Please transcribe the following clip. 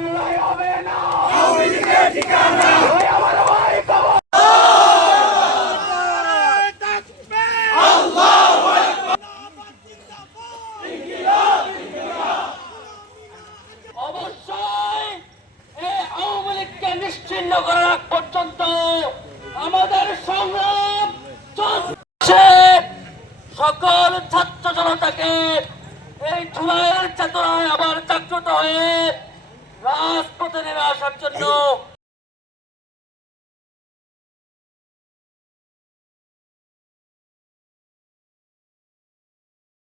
বাংলায় হবে না আওয়ামী লীগের ঠিকানা ওই আমার ভাই কবর আল্লাহু আকবার অবশ্যই এই আওয়ামী লীগকে নিশ্চিহ্ন করার আগ পর্যন্ত আমাদের সংগ্রাম চলছে। সকল ছাত্র জনতাকে এই জুলাইয়ের চেতনায় আবার জাগ্রত হয়ে রাজপথে নেমে আসার জন্য